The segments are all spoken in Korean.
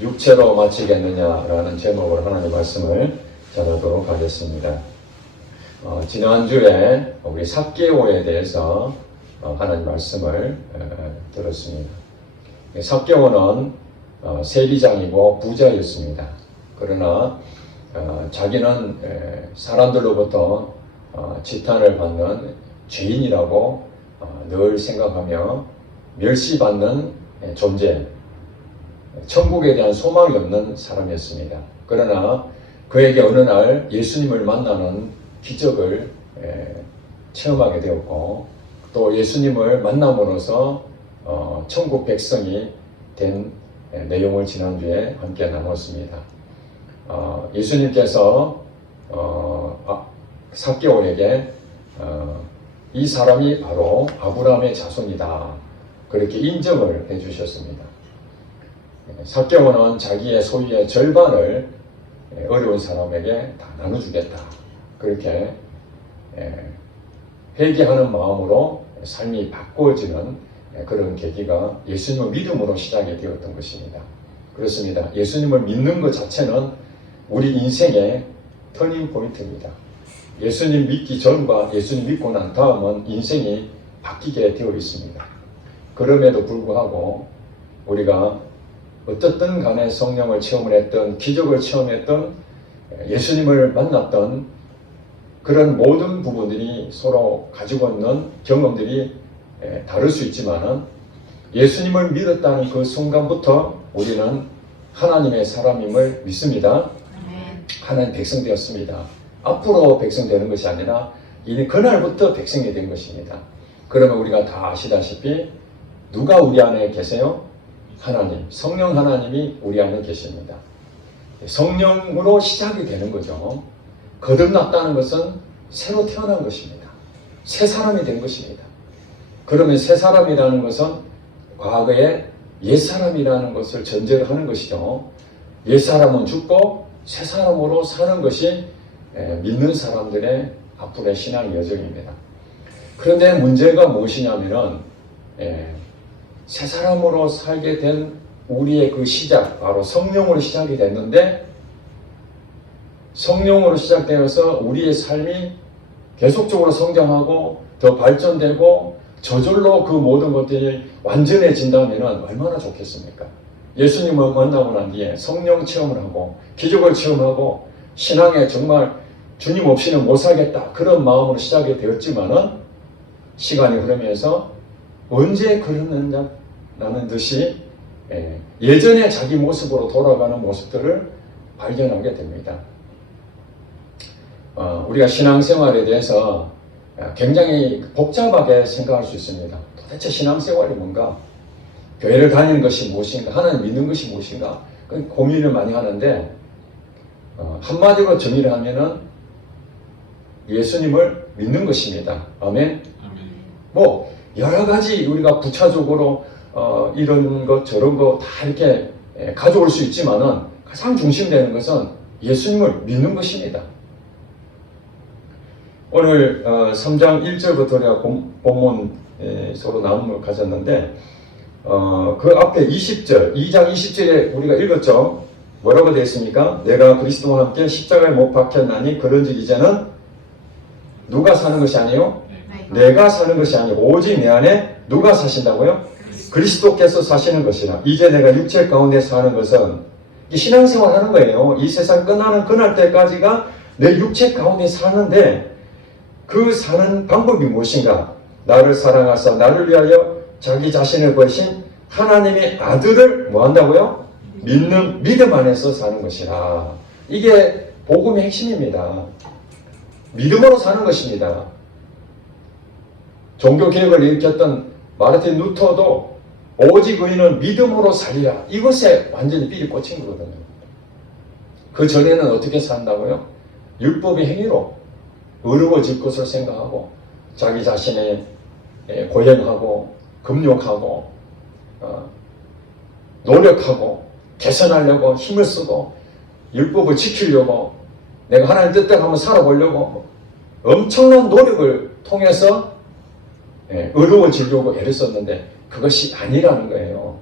육체로 마치겠느냐라는 제목으로 하나님의 말씀을 전하도록 하겠습니다. 지난주에 우리 삭개오에 대해서 하나님 말씀을 들었습니다. 삭개오는 세리장이고 부자였습니다. 그러나 자기는 사람들로부터 지탄을 받는 죄인이라고 늘 생각하며 멸시받는 존재, 천국에 대한 소망이 없는 사람이었습니다. 그러나 그에게 어느 날 예수님을 만나는 기적을 체험하게 되었고, 또 예수님을 만남으로써 천국 백성이 된 내용을 지난주에 함께 나눴습니다. 예수님께서 삭개오에게 이 사람이 바로 아브라함의 자손이다, 그렇게 인정을 해주셨습니다. 삭개오는 자기의 소유의 절반을 어려운 사람에게 다 나눠주겠다, 그렇게 회개하는 마음으로 삶이 바꿔지는 그런 계기가 예수님을 믿음으로 시작이 되었던 것입니다. 그렇습니다. 예수님을 믿는 것 자체는 우리 인생의 터닝 포인트입니다. 예수님 믿기 전과 예수님 믿고 난 다음은 인생이 바뀌게 되어 있습니다. 그럼에도 불구하고 우리가 어떻든 간에 성령을 체험을 했던, 기적을 체험했던, 예수님을 만났던 그런 모든 부분들이 서로 가지고 있는 경험들이 다를 수 있지만, 예수님을 믿었다는 그 순간부터 우리는 하나님의 사람임을 믿습니다. 하나님 백성 되었습니다. 앞으로 백성 되는 것이 아니라 이미 그날부터 백성이 된 것입니다. 그러면 우리가 다 아시다시피 누가 우리 안에 계세요? 하나님, 성령 하나님이 우리 안에 계십니다. 성령으로 시작이 되는 거죠. 거듭났다는 것은 새로 태어난 것입니다. 새 사람이 된 것입니다. 그러면 새 사람이라는 것은 과거에 옛 사람이라는 것을 전제로 하는 것이죠. 옛 사람은 죽고 새 사람으로 사는 것이 믿는 사람들의 앞으로의 신앙 여정입니다. 그런데 문제가 무엇이냐면은 새 사람으로 살게 된 우리의 그 시작, 바로 성령으로 시작이 됐는데, 성령으로 시작되어서 우리의 삶이 계속적으로 성장하고 더 발전되고 저절로 그 모든 것들이 완전해진다면 얼마나 좋겠습니까? 예수님을 만나고 난 뒤에 성령 체험을 하고 기적을 체험하고 신앙에 정말 주님 없이는 못 살겠다, 그런 마음으로 시작이 되었지만은 시간이 흐르면서 언제 그랬느냐라는 듯이 예전의 자기 모습으로 돌아가는 모습들을 발견하게 됩니다. 우리가 신앙생활에 대해서 굉장히 복잡하게 생각할 수 있습니다. 도대체 신앙생활이 뭔가? 교회를 다니는 것이 무엇인가? 하나님 믿는 것이 무엇인가? 고민을 많이 하는데, 한마디로 정의를 하면은 예수님을 믿는 것입니다. 아멘? 뭐 여러 가지 우리가 부차적으로 이런 것 저런 거 다 이렇게 가져올 수 있지만은 가장 중심되는 것은 예수님을 믿는 것입니다. 오늘 3장 1절부터 우리가 본문 서로 나눔을 가졌는데, 그 앞에 20절, 2장 20절에 우리가 읽었죠. 뭐라고 되어 있습니까? 내가 그리스도와 함께 십자가에 못 박혔나니 그런즉 이제는 누가 사는 것이 아니요 내가 사는 것이 아니고 오직 내 안에 누가 사신다고요? 그리스도께서 사시는 것이라. 이제 내가 육체 가운데 사는 것은 신앙생활 하는 거예요. 이 세상 끝나는 그날 때까지가 내 육체 가운데 사는데, 그 사는 방법이 무엇인가? 나를 사랑하사 나를 위하여 자기 자신을 버리신 하나님의 아들을 뭐 한다고요? 믿는 믿음 안에서 사는 것이라. 이게 복음의 핵심입니다. 믿음으로 사는 것입니다. 종교개혁을 일으켰던 마르틴 루터도 오직 의인은 믿음으로 살리라, 이것에 완전히 삘이 꽂힌 거거든요. 그 전에는 어떻게 산다고요? 율법의 행위로 어려워질 것을 생각하고 자기 자신의 고행하고 금욕하고 노력하고 개선하려고 힘을 쓰고 율법을 지키려고 내가 하나님 뜻대로 한번 살아보려고 엄청난 노력을 통해서 어려워지려고 애를 썼는데 그것이 아니라는 거예요.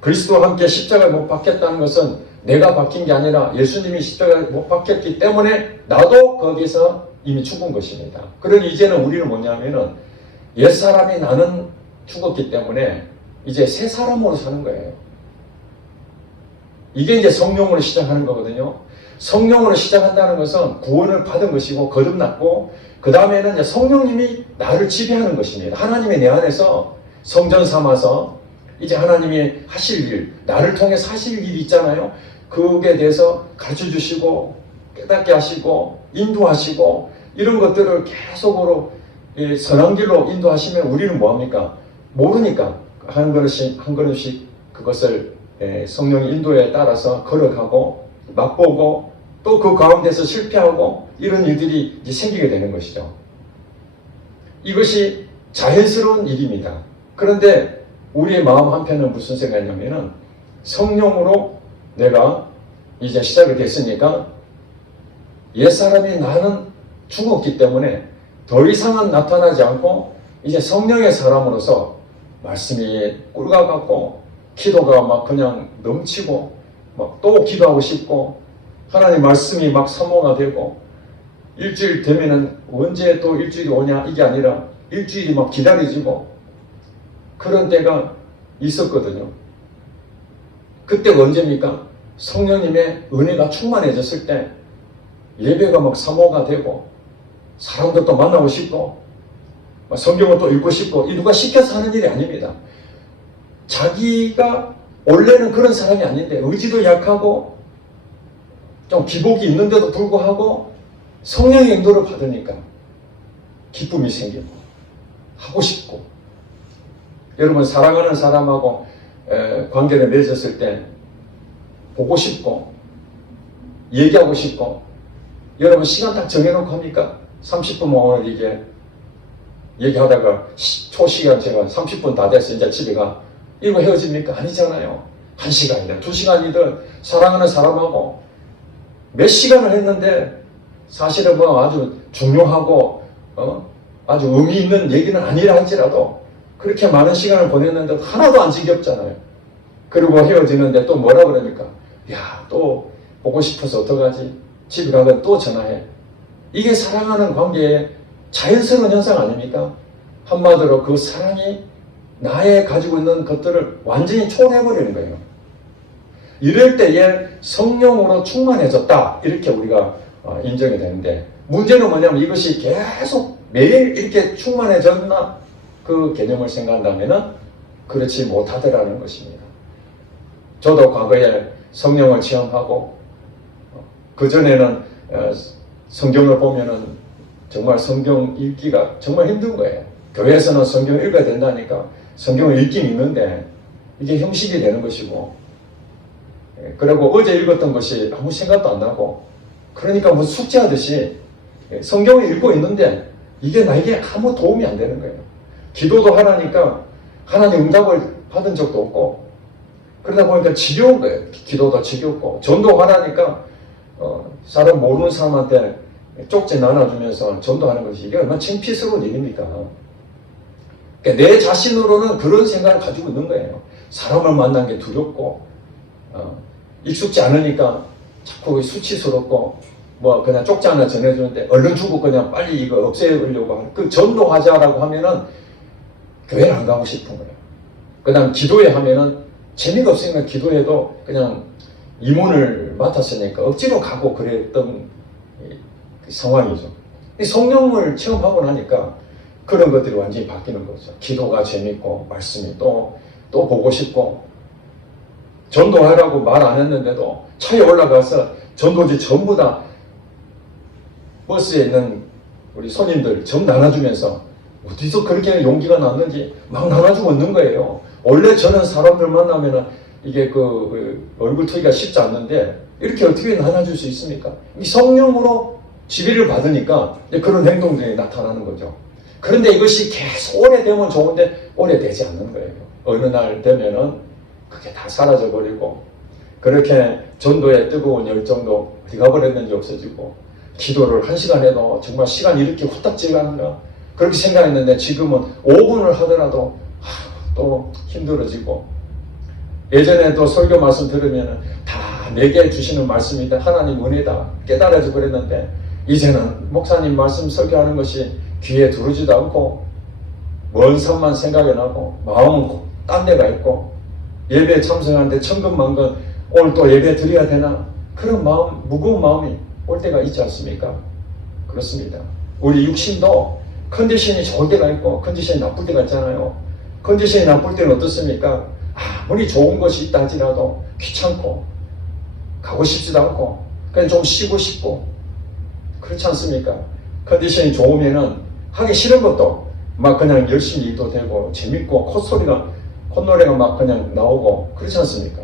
그리스도와 함께 십자가에 못 박혔다는 것은 내가 박힌 게 아니라 예수님이 십자가에 못 박혔기 때문에 나도 거기서 이미 죽은 것입니다. 그러니 이제는 우리는 뭐냐면은 옛사람이 나는 죽었기 때문에 이제 새 사람으로 사는 거예요. 이게 이제 성령으로 시작하는 거거든요. 성령으로 시작한다는 것은 구원을 받은 것이고 거듭났고 그 다음에는 이제 성령님이 나를 지배하는 것입니다. 하나님이 내 안에서 성전 삼아서 이제 하나님이 하실 일, 나를 통해서 하실 일이 있잖아요. 그에 대해서 가르쳐 주시고 깨닫게 하시고 인도하시고 이런 것들을 계속으로 선한 길로 인도하시면 우리는 뭐합니까? 모르니까 한 걸음씩 한 걸음씩 그것을 성령의 인도에 따라서 걸어가고 맛보고 또 그 가운데서 실패하고 이런 일들이 이제 생기게 되는 것이죠. 이것이 자연스러운 일입니다. 그런데 우리의 마음 한편은 무슨 생각이냐면은 성령으로 내가 이제 시작이 됐으니까 옛사람이 나는 죽었기 때문에 더 이상은 나타나지 않고 이제 성령의 사람으로서 말씀이 꿀과같고 기도가 막 그냥 넘치고 막 또 기도하고 싶고 하나님 말씀이 막 사모가 되고 일주일 되면은 언제 또 일주일이 오냐 이게 아니라 일주일이 막 기다려지고 그런 때가 있었거든요. 그때가 언제입니까? 성령님의 은혜가 충만해졌을 때 예배가 막 사모가 되고 사람들도 만나고 싶고 성경을 또 읽고 싶고 이 누가 시켜서 하는 일이 아닙니다. 자기가 원래는 그런 사람이 아닌데 의지도 약하고 좀 기복이 있는데도 불구하고 성령의 인도를 받으니까 기쁨이 생기고 하고 싶고 여러분 사랑하는 사람하고 관계를 맺었을 때 보고 싶고 얘기하고 싶고 여러분 시간 딱 정해놓고 합니까? 30분 오늘 이게 얘기하다가 초시간 제가 30분 다 됐어 이제 집에 가 이거 헤어집니까? 아니잖아요. 1시간이든 2시간이든 사랑하는 사람하고 몇 시간을 했는데 사실은 뭐 아주 중요하고 아주 의미 있는 얘기는 아니라 할지라도 그렇게 많은 시간을 보냈는데 하나도 안 지겹잖아요. 그리고 헤어지는데 또 뭐라 그러니까 야, 또 보고 싶어서 어떡하지? 집에 가면 또 전화해. 이게 사랑하는 관계의 자연스러운 현상 아닙니까? 한마디로 그 사랑이 나의 가지고 있는 것들을 완전히 초월해버리는 거예요. 이럴 때에 성령으로 충만해졌다 이렇게 우리가 인정이 되는데 문제는 뭐냐면 이것이 계속 매일 이렇게 충만해졌나 그 개념을 생각한다면 그렇지 못하더라는 것입니다. 저도 과거에 성령을 체험하고 그전에는 성경을 보면은 정말 성경 읽기가 정말 힘든 거예요. 교회에서는 성경을 읽어야 된다니까 성경을 읽긴 읽는데 이게 형식이 되는 것이고 그리고 어제 읽었던 것이 아무 생각도 안 나고 그러니까 뭐 숙제하듯이 성경을 읽고 있는데 이게 나에게 아무 도움이 안 되는 거예요. 기도도 하라니까 하나님 응답을 받은 적도 없고 그러다 보니까 지겨운 거예요. 기도도 지겹고 전도하라니까 사람 모르는 사람한테 쪽지 나눠주면서 전도하는 것이 이게 얼마나 창피스러운 일입니까? 그러니까 내 자신으로는 그런 생각을 가지고 있는 거예요. 사람을 만난 게 두렵고 익숙지 않으니까 자꾸 수치스럽고 뭐 그냥 쪽지 하나 전해주는데 얼른 주고 그냥 빨리 이거 없애려고 하는 그 전도하자라고 하면은 교회를 안 가고 싶은 거예요. 그 다음 기도회 하면은 재미가 없으니까 기도해도 그냥 임원을 맡았으니까 억지로 가고 그랬던 상황이죠. 성령을 체험하고 나니까 그런 것들이 완전히 바뀌는 거죠. 기도가 재밌고 말씀이 또 보고 싶고 전도하라고 말 안 했는데도 차에 올라가서 전도지 전부 다 버스에 있는 우리 손님들 전 나눠주면서 어디서 그렇게 용기가 났는지 막 나눠주고 있는 거예요. 원래 저는 사람들 만나면은 이게 그 얼굴 트기가 쉽지 않는데 이렇게 어떻게 나눠줄 수 있습니까? 이 성령으로 지배를 받으니까 그런 행동들이 나타나는 거죠. 그런데 이것이 계속 오래되면 좋은데 오래되지 않는 거예요. 어느 날 되면은 그게 다 사라져 버리고 그렇게 전도의 뜨거운 열정도 어디 가버렸는지 없어지고 기도를 1시간 해도 정말 시간이 이렇게 후딱 지나가는가 그렇게 생각했는데 지금은 5분을 하더라도 또 힘들어지고 예전에 또 설교 말씀 들으면 다 내게 주시는 말씀이다. 하나님 은혜다. 깨달아지고 그랬는데 이제는 목사님 말씀 설교하는 것이 귀에 들어오지도 않고 먼 산만 생각이 나고 마음은 딴 데가 있고 예배 참석하는데 천근만근 오늘 또 예배 드려야 되나 그런 마음, 무거운 마음이 올 때가 있지 않습니까? 그렇습니다. 우리 육신도 컨디션이 좋을 때가 있고 컨디션이 나쁠 때가 있잖아요. 컨디션이 나쁠 때는 어떻습니까? 아무리 좋은 것이 있다 하지라도 귀찮고 가고 싶지도 않고 그냥 좀 쉬고 싶고 그렇지 않습니까? 컨디션이 좋으면은 하기 싫은 것도 막 그냥 열심히 일도 되고 재밌고 콧노래가 막 그냥 나오고 그렇지 않습니까?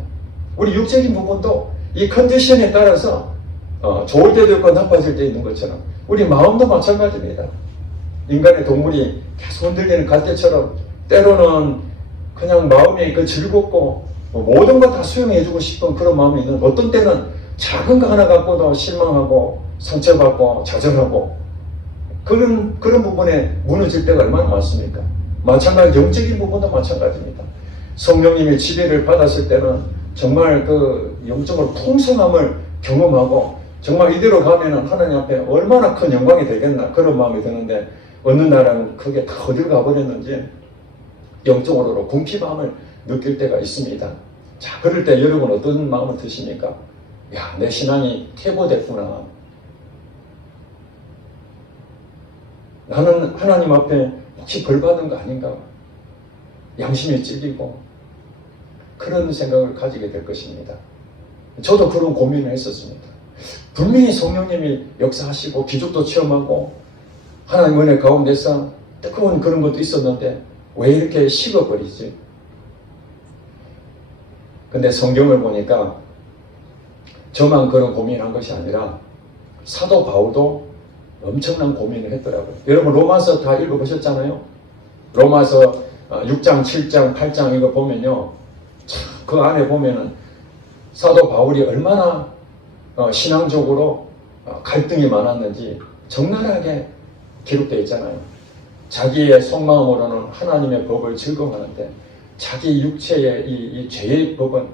우리 육적인 부분도 이 컨디션에 따라서 좋을 때도 있고 나빠질 때 있는 것처럼 우리 마음도 마찬가지입니다. 인간의 동물이 계속 흔들리는 갈대처럼 때로는 그냥 마음이 그 즐겁고 모든 것 다 수용해주고 싶은 그런 마음이 있는 어떤 때는 작은 거 하나 갖고도 실망하고 상처받고 좌절하고 그런 부분에 무너질 때가 얼마나 많습니까? 마찬가지 영적인 부분도 마찬가지입니다. 성령님의 지배를 받았을 때는 정말 그 영적으로 풍성함을 경험하고 정말 이대로 가면은 하나님 앞에 얼마나 큰 영광이 되겠나 그런 마음이 드는데 어느 날은 그게 다 어딜 가버렸는지 영적으로 궁핍함을 느낄 때가 있습니다. 자, 그럴 때 여러분 어떤 마음을 드십니까? 야, 내 신앙이 퇴보됐구나. 나는 하나님 앞에 혹시 벌 받은 거 아닌가? 양심이 찔리고 그런 생각을 가지게 될 것입니다. 저도 그런 고민을 했었습니다. 분명히 성령님이 역사하시고 기적도 체험하고 하나님 은혜 가운데서 뜨거운 그런 것도 있었는데 왜 이렇게 식어버리지? 근데 성경을 보니까 저만 그런 고민한 것이 아니라 사도 바울도 엄청난 고민을 했더라고요. 여러분 로마서 다 읽어보셨잖아요. 로마서 6장, 7장, 8장 이거 보면요. 참 그 안에 보면은 사도 바울이 얼마나 신앙적으로 갈등이 많았는지 적나라하게 기록되어 있잖아요. 자기의 속마음으로는 하나님의 법을 즐거워하는데 자기 육체의 이 죄의 법은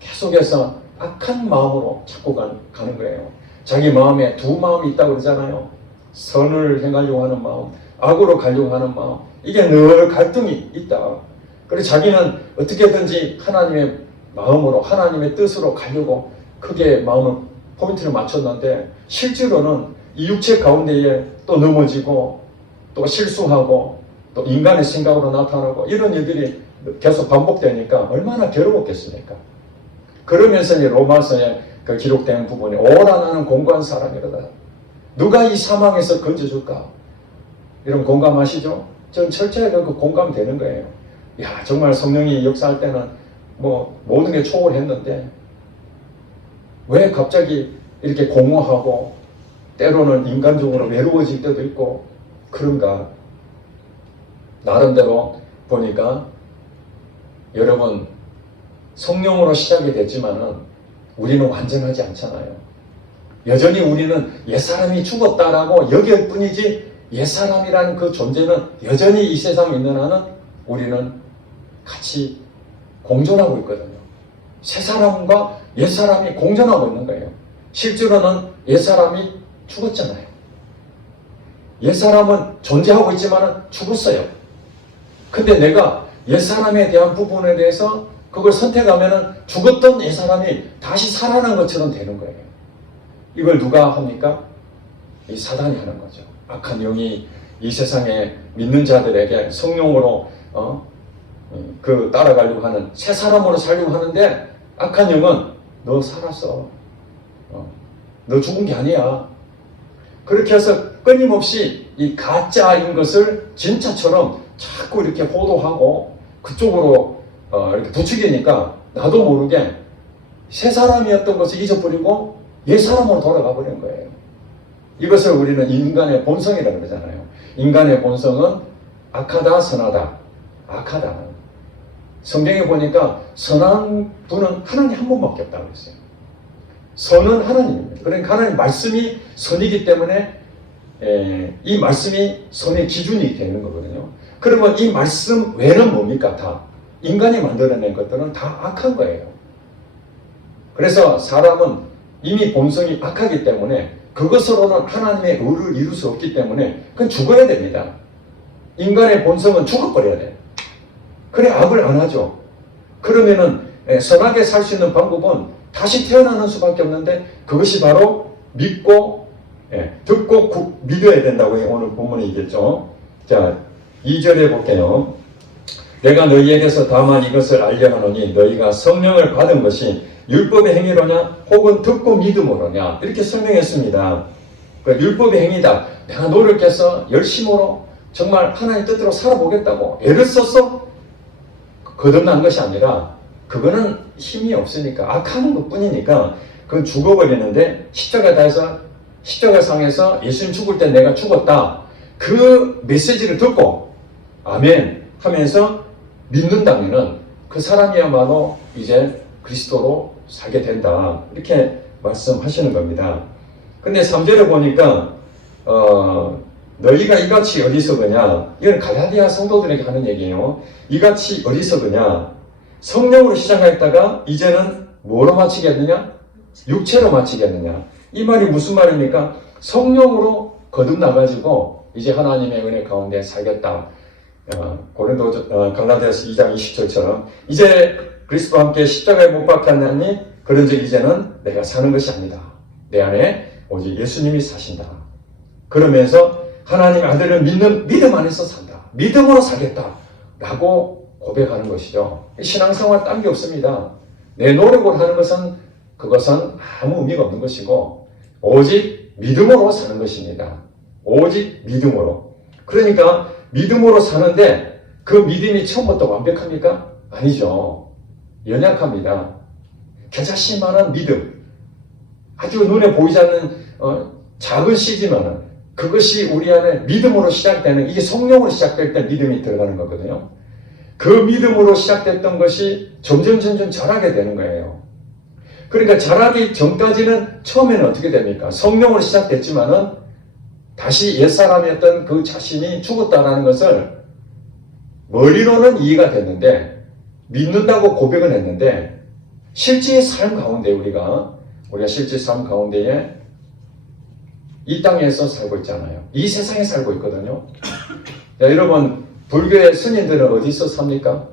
계속해서 악한 마음으로 자꾸 가는 거예요. 자기 마음에 두 마음이 있다고 그러잖아요. 선을 행하려고 하는 마음, 악으로 가려고 하는 마음. 이게 늘 갈등이 있다. 그래서 자기는 어떻게든지 하나님의 마음으로 하나님의 뜻으로 가려고 크게 마음을 포인트를 맞췄는데 실제로는 이 육체 가운데에 또 넘어지고 또 실수하고 또 인간의 생각으로 나타나고 이런 일들이 계속 반복되니까 얼마나 괴로웠겠습니까? 그러면서 이 로마서에 그 기록된 부분이 오라 나는 공고한 사람이로다. 누가 이 사망에서 건져줄까? 이런 공감하시죠? 전 철저히 그 공감되는 거예요. 야, 정말 성령이 역사할 때는 뭐 모든 게 초월했는데 왜 갑자기 이렇게 공허하고 때로는 인간적으로 외로워질 때도 있고 그런가? 나름대로 보니까 여러분 성령으로 시작이 됐지만은 우리는 완전하지 않잖아요. 여전히 우리는 옛사람이 죽었다라고 여길 뿐이지 옛사람이라는 그 존재는 여전히 이 세상에 있는 한은 우리는 같이 공존하고 있거든요. 새사람과 옛사람이 공존하고 있는 거예요. 실제로는 옛사람이 죽었잖아요. 옛사람은 존재하고 있지만 죽었어요. 근데 내가 옛사람에 대한 부분에 대해서 그걸 선택하면 죽었던 옛사람이 다시 살아난 것처럼 되는 거예요. 이걸 누가 합니까? 이 사단이 하는 거죠. 악한 영이 이 세상에 믿는 자들에게 성령으로 그 따라가려고 하는 새 사람으로 살려고 하는데 악한 영은 너 살았어. 너 죽은 게 아니야. 그렇게 해서 끊임없이 이 가짜인 것을 진짜처럼 자꾸 이렇게 호도하고 그쪽으로 이렇게 부추기니까 나도 모르게 새 사람이었던 것을 잊어버리고 옛 사람으로 돌아가 버린 거예요. 이것을 우리는 인간의 본성이라고 그러잖아요. 인간의 본성은 악하다, 선하다. 악하다. 성경에 보니까 선한 분은 하나님 한 분밖에 없다고 했어요. 선은 하나님입니다. 그러니까 하나님 말씀이 선이기 때문에 이 말씀이 선의 기준이 되는 거거든요. 그러면 이 말씀 외는 뭡니까? 다 인간이 만들어낸 것들은 다 악한 거예요. 그래서 사람은 이미 본성이 악하기 때문에 그것으로는 하나님의 의를 이룰 수 없기 때문에 그건 죽어야 됩니다. 인간의 본성은 죽어버려야 돼요. 그래 악을 안 하죠. 그러면은 선하게 살 수 있는 방법은 다시 태어나는 수밖에 없는데 그것이 바로 믿고 듣고 믿어야 된다고 오늘 본문에 얘기했죠. 자, 2절에 볼게요. 내가 너희에게서 다만 이것을 알려 하노니 너희가 성령을 받은 것이 율법의 행위로냐 혹은 듣고 믿음으로냐 이렇게 설명했습니다. 그 율법의 행위다. 내가 노력해서 열심으로 정말 하나님 뜻대로 살아보겠다고 애를 써서 거듭난 것이 아니라 그거는 힘이 없으니까 악하는 것뿐이니까 그건 죽어버리는데 십자가상에서 예수님 죽을 때 내가 죽었다. 그 메시지를 듣고 아멘 하면서 믿는다면은 그 사람이야말로 이제 그리스도로 살게 된다. 이렇게 말씀하시는 겁니다. 근데 3절에 보니까 너희가 이같이 어리석으냐, 이건 갈라디아 성도들에게 하는 얘기예요. 이같이 어리석으냐, 성령으로 시작했다가 이제는 뭐로 마치겠느냐? 육체로 마치겠느냐? 이 말이 무슨 말입니까? 성령으로 거듭나가지고 이제 하나님의 은혜 가운데 살겠다. 갈라디아서 2장 20절처럼 이제 그리스도와 함께 십자가에 못 박혔나니 그런즉 이제는 내가 사는 것이 아니다. 내 안에 오직 예수님이 사신다. 그러면서 하나님 아들을 믿는 믿음 안에서 산다. 믿음으로 살겠다. 라고 고백하는 것이죠. 신앙생활 딴 게 없습니다. 내 노력을 하는 그것은 아무 의미가 없는 것이고 오직 믿음으로 사는 것입니다. 오직 믿음으로. 그러니까 믿음으로 사는데 그 믿음이 처음부터 완벽합니까? 아니죠. 연약합니다. 겨자씨만한 믿음. 아주 눈에 보이지 않는 작은 씨지만은 그것이 우리 안에 믿음으로 시작되는, 이게 성령으로 시작될 때 믿음이 들어가는 거거든요. 그 믿음으로 시작됐던 것이 점점 자라게 되는 거예요. 그러니까 자라기 전까지는 처음에는 어떻게 됩니까? 성령으로 시작됐지만은 다시 옛사람이었던 그 자신이 죽었다라는 것을 머리로는 이해가 됐는데 믿는다고 고백을 했는데 실제의 삶 가운데 우리가 실제 삶 가운데에 이 땅에서 살고 있잖아요. 이 세상에 살고 있거든요. 자, 여러분 불교의 스님들은 어디서 삽니까?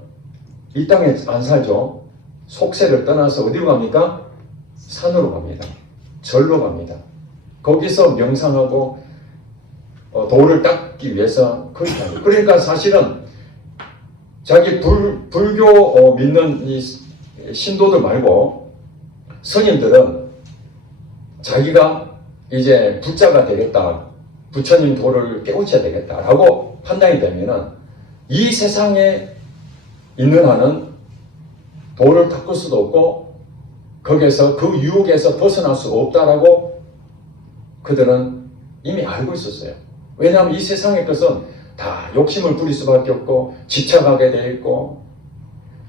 이 땅에 안 살죠. 속세를 떠나서 어디로 갑니까? 산으로 갑니다. 절로 갑니다. 거기서 명상하고 도를 닦기 위해서 그렇게 합니다. 그러니까 사실은 자기 불교 믿는 이 신도들 말고 스님들은 자기가 이제 부자가 되겠다, 부처님 도를 깨우쳐야 되겠다라고 판단이 되면은 이 세상에 있는 한은 도를 닦을 수도 없고 거기에서 그 유혹에서 벗어날 수가 없다라고 그들은 이미 알고 있었어요. 왜냐하면 이 세상의 것은 다 욕심을 부릴 수밖에 없고 지쳐가게 돼 있고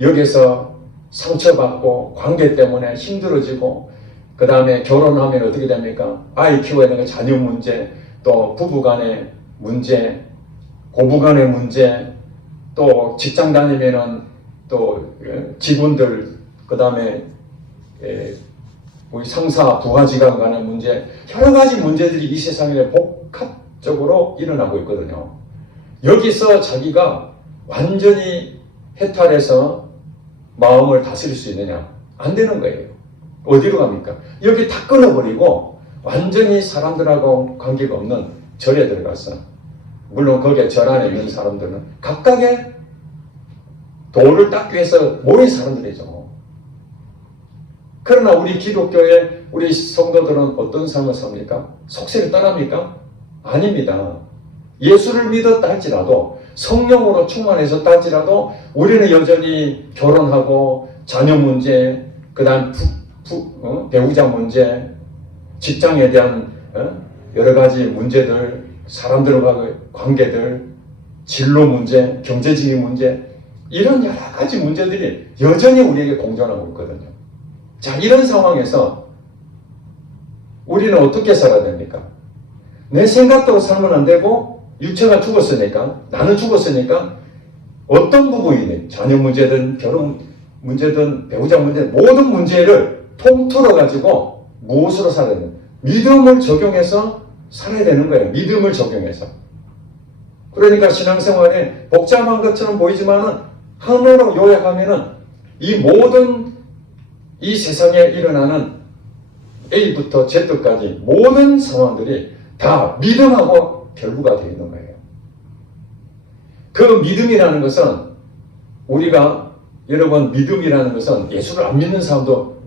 여기에서 상처받고 관계 때문에 힘들어지고 그 다음에 결혼하면 어떻게 됩니까? 아이 키워야 되는 자녀 문제, 또 부부간의 문제, 고부간의 문제, 또 직장 다니면은 또 직원들, 그 다음에 우리 상사, 부하지간 간의 문제, 여러 가지 문제들이 이 세상에 복합적으로 일어나고 있거든요. 여기서 자기가 완전히 해탈해서 마음을 다스릴 수 있느냐? 안 되는 거예요. 어디로 갑니까? 여기 다 끊어버리고 완전히 사람들하고 관계가 없는 절에 들어가서, 물론 거기에 절 안에 있는 사람들은 각각의 도를 닦기 위해서 모인 사람들이죠. 그러나 우리 기독교의 우리 성도들은 어떤 삶을 삽니까? 속세를 떠납니까? 아닙니다. 예수를 믿었다 할지라도, 성령으로 충만해졌다 할지라도 우리는 여전히 결혼하고 자녀 문제, 그 다음 배우자 문제, 직장에 대한 여러 가지 문제들, 사람들과의 관계들, 진로 문제, 경제적인 문제, 이런 여러 가지 문제들이 여전히 우리에게 공존하고 있거든요. 자, 이런 상황에서 우리는 어떻게 살아야 됩니까? 내 생각대로 살면 안 되고, 육체가 죽었으니까, 나는 죽었으니까 어떤 부분이든 자녀 문제든 결혼 문제든 배우자 문제든 모든 문제를 통틀어 가지고 무엇으로 살아야 되는 믿음을 적용해서 살아야 되는 거예요. 믿음을 적용해서. 그러니까 신앙생활에 복잡한 것처럼 보이지만은 하나로 요약하면은 이 모든 이 세상에 일어나는 A부터 Z까지 모든 상황들이 다 믿음하고 결부가 되어 있는 거예요. 그 믿음이라는 것은 우리가 여러분 믿음이라는 것은 예수를 안 믿는 사람도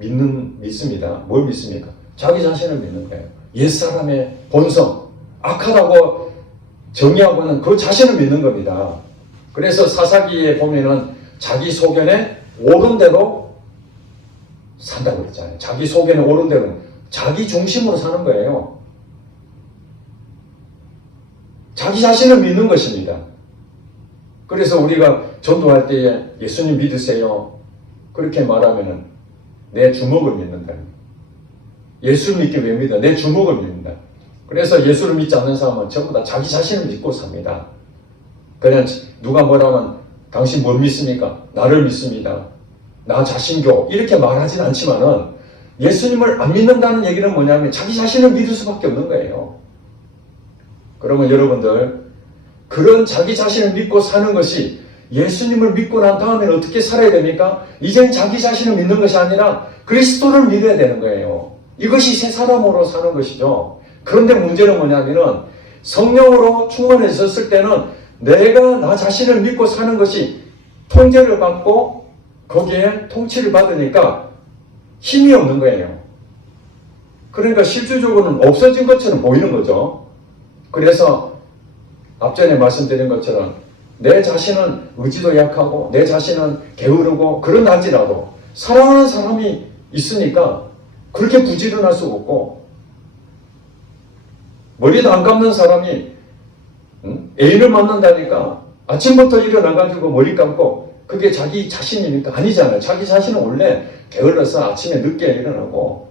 믿습니다. 뭘 믿습니까? 자기 자신을 믿는 거예요. 옛사람의 본성, 악하다고 정의하고는 그 자신을 믿는 겁니다. 그래서 사사기에 보면은 자기 소견에 옳은 대로 산다고 그랬잖아요. 자기 소견에 옳은 대로 자기 중심으로 사는 거예요. 자기 자신을 믿는 것입니다. 그래서 우리가 전도할 때에 예수님 믿으세요. 그렇게 말하면은 내 주먹을 믿는다. 예수를 믿기 왜 믿어? 내 주먹을 믿는다. 그래서 예수를 믿지 않는 사람은 전부 다 자기 자신을 믿고 삽니다. 그냥 누가 뭐라면 당신 뭘 믿습니까? 나를 믿습니다. 나 자신교 이렇게 말하진 않지만은 예수님을 안 믿는다는 얘기는 뭐냐면 자기 자신을 믿을 수밖에 없는 거예요. 그러면 여러분들 그런 자기 자신을 믿고 사는 것이 예수님을 믿고 난 다음에 어떻게 살아야 됩니까? 이젠 자기 자신을 믿는 것이 아니라 그리스도를 믿어야 되는 거예요. 이것이 새 사람으로 사는 것이죠. 그런데 문제는 뭐냐면은 성령으로 충만해졌을 때는 내가 나 자신을 믿고 사는 것이 통제를 받고 거기에 통치를 받으니까 힘이 없는 거예요. 그러니까 실질적으로는 없어진 것처럼 보이는 거죠. 그래서 앞전에 말씀드린 것처럼 내 자신은 의지도 약하고 내 자신은 게으르고 그런 할지라도 사랑하는 사람이 있으니까 그렇게 부지런할 수 없고 머리도 안 감는 사람이 애인을 만난다니까 아침부터 일어나가지고 머리 감고 그게 자기 자신이니까 아니잖아요. 자기 자신은 원래 게을러서 아침에 늦게 일어나고